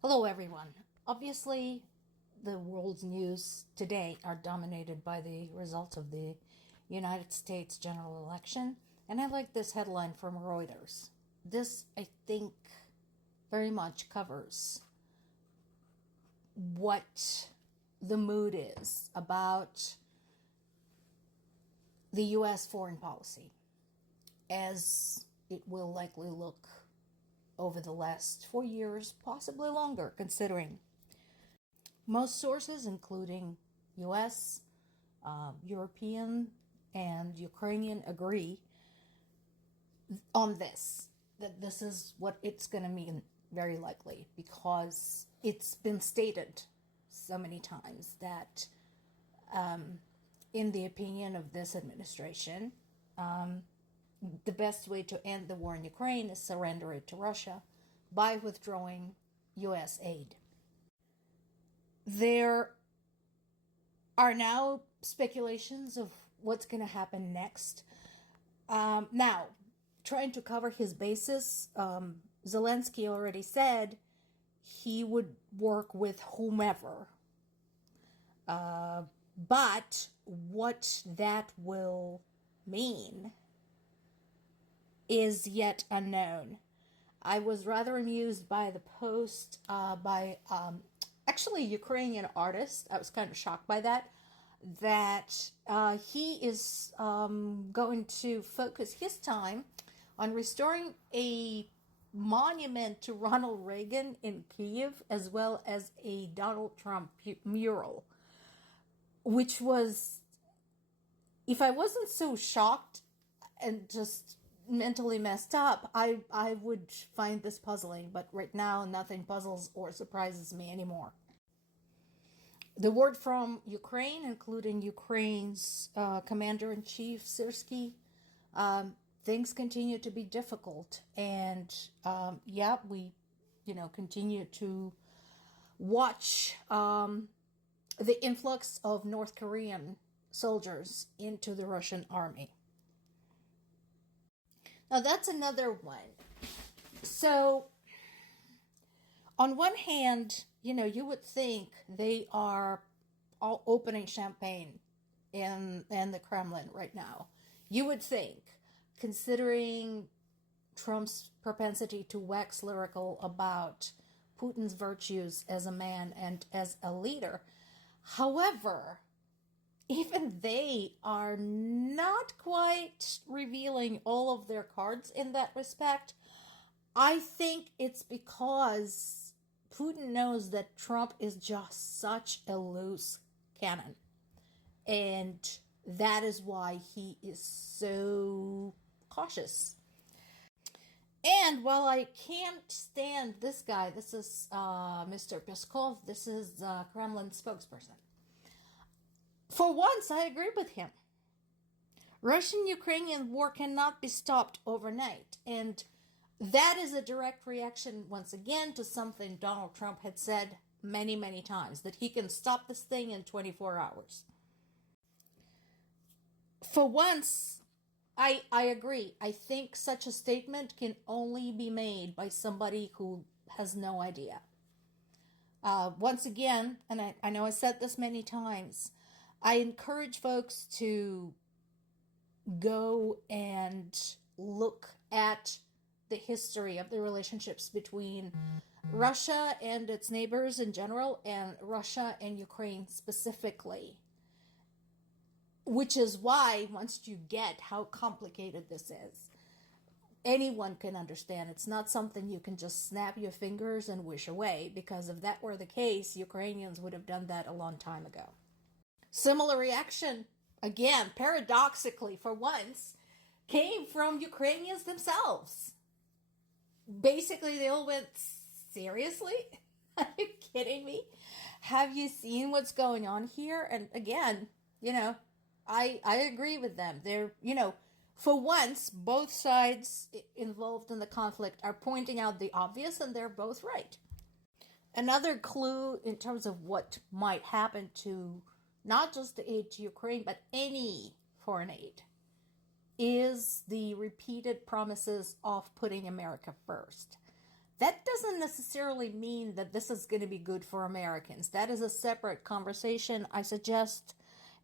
Hello, everyone. Obviously, the world's news today are dominated by the results of the United States general election. And I like this headline from Reuters. This, I think, very much covers what the mood is about the U.S. foreign policy, as it will likely look over the last 4 years, possibly longer, considering most sources, including US, European, and Ukrainian, agree on this, that this is what it's going to mean, very likely, because it's been stated so many times that, in the opinion of this administration, the best way to end the war in Ukraine is surrender it to Russia by withdrawing US aid. There are now speculations of what's going to happen next. Now, trying to cover his bases, Zelensky already said he would work with whomever. But what that will mean is yet unknown. I was rather amused by the post by actually a Ukrainian artist. I was kind of shocked by that. That he is going to focus his time on restoring a monument to Ronald Reagan in Kiev, as well as a Donald Trump mural, which was, if I wasn't so shocked and just mentally messed up, I would find this puzzling. But right now, nothing puzzles or surprises me anymore. The word from Ukraine, including Ukraine's commander-in-chief, Syrskyi, things continue to be difficult. And we, continue to watch the influx of North Korean soldiers into the Russian army. Now, that's another one. So, on one hand, you would think they are all opening champagne in the Kremlin right now. You would think, considering Trump's propensity to wax lyrical about Putin's virtues as a man and as a leader. However, even they are not quite revealing all of their cards in that respect. I think it's because Putin knows that Trump is just such a loose cannon. And that is why he is so cautious. And while I can't stand this guy, this is Mr. Peskov, this is Kremlin spokesperson. For once, I agree with him. Russian-Ukrainian war cannot be stopped overnight. And that is a direct reaction, once again, to something Donald Trump had said many, many times, that he can stop this thing in 24 hours. For once, I agree. I think such a statement can only be made by somebody who has no idea. Once again, and I know I said this many times, I encourage folks to go and look at the history of the relationships between Russia and its neighbors in general, and Russia and Ukraine specifically. Which is why, once you get how complicated this is, anyone can understand. It's not something you can just snap your fingers and wish away, because if that were the case, Ukrainians would have done that a long time ago. Similar reaction, again, paradoxically for once, came from Ukrainians themselves. Basically, they all went, seriously? Are you kidding me? Have you seen what's going on here? And again, I agree with them. They're, for once, both sides involved in the conflict are pointing out the obvious, and they're both right. Another clue in terms of what might happen to not just the aid to Ukraine, but any foreign aid, is the repeated promises of putting America first. That doesn't necessarily mean that this is going to be good for Americans. That is a separate conversation. I suggest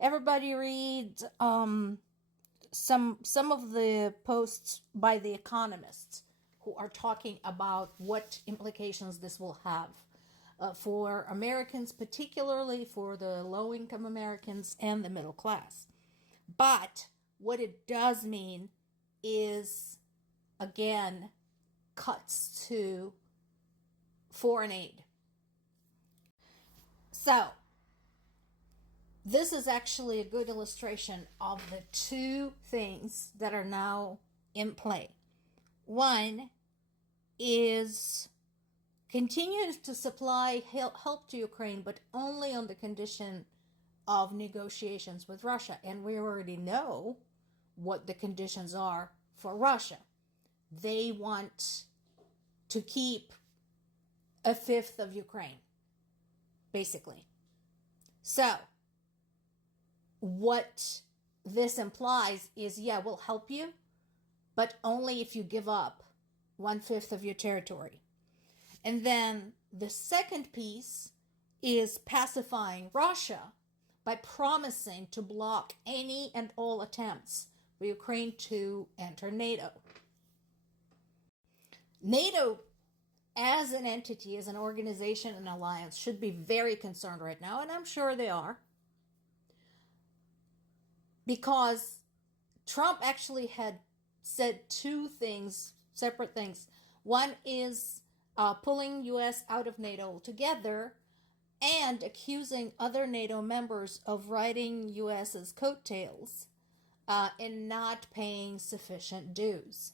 everybody read some of the posts by the economists who are talking about what implications this will have for Americans, particularly for the low-income Americans and the middle class. But what it does mean is, again, cuts to foreign aid. So, this is actually a good illustration of the two things that are now in play. One is continues to supply help to Ukraine, but only on the condition of negotiations with Russia. And we already know what the conditions are for Russia. They want to keep a fifth of Ukraine, basically. So, what this implies is, yeah, we'll help you, but only if you give up 1/5 of your territory. And then the second piece is pacifying Russia by promising to block any and all attempts for Ukraine to enter NATO. NATO, as an entity, as an organization, an alliance, should be very concerned right now, and I'm sure they are, because Trump actually had said two things, separate things. One is pulling U.S. out of NATO altogether and accusing other NATO members of riding U.S.'s coattails and not paying sufficient dues.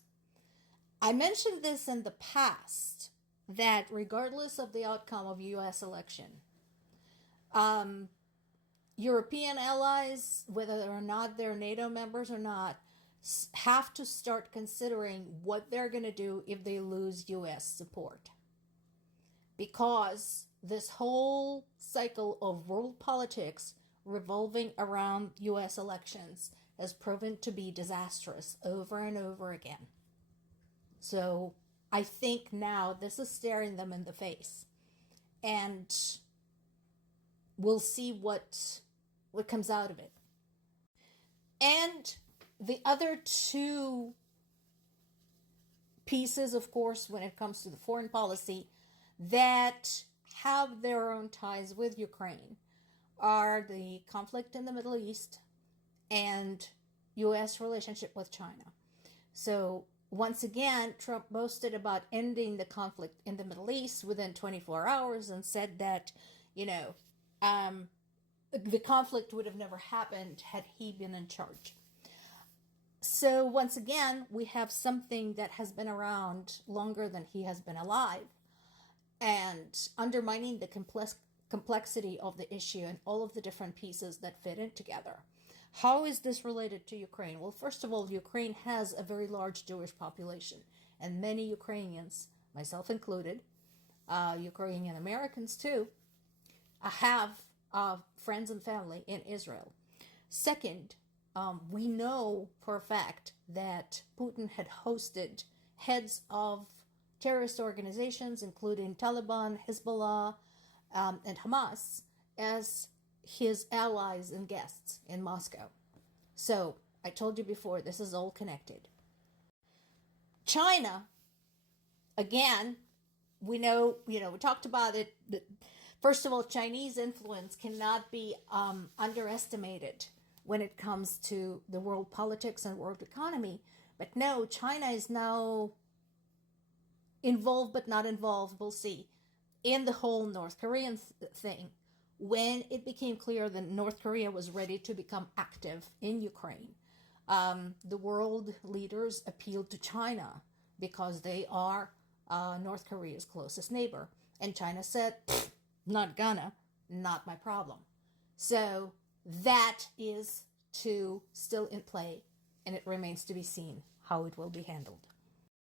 I mentioned this in the past, that regardless of the outcome of U.S. election, European allies, whether or not they're NATO members or not, have to start considering what they're going to do if they lose U.S. support. Because this whole cycle of world politics revolving around U.S. elections has proven to be disastrous over and over again. So I think now this is staring them in the face. And we'll see what comes out of it. And the other two pieces, of course, when it comes to the foreign policy that have their own ties with Ukraine are the conflict in the Middle East and U.S. relationship with China. So once again, Trump boasted about ending the conflict in the Middle East within 24 hours and said that, the conflict would have never happened had he been in charge. So once again, we have something that has been around longer than he has been alive and undermining the complexity of the issue and all of the different pieces that fit in together. How is this related to Ukraine? Well, first of all, Ukraine has a very large Jewish population, and many Ukrainians, myself included, Ukrainian Americans too, have friends and family in Israel. Second, we know for a fact that Putin had hosted heads of terrorist organizations, including Taliban, Hezbollah, and Hamas, as his allies and guests in Moscow. So, I told you before, this is all connected. China, again, we know, we talked about it. First of all, Chinese influence cannot be underestimated when it comes to the world politics and world economy. But no, China is now involved but not involved, we'll see, in the whole North Korean thing. When it became clear that North Korea was ready to become active in Ukraine, the world leaders appealed to China because they are North Korea's closest neighbor. And China said, not gonna, not my problem. So that is still in play, and it remains to be seen how it will be handled.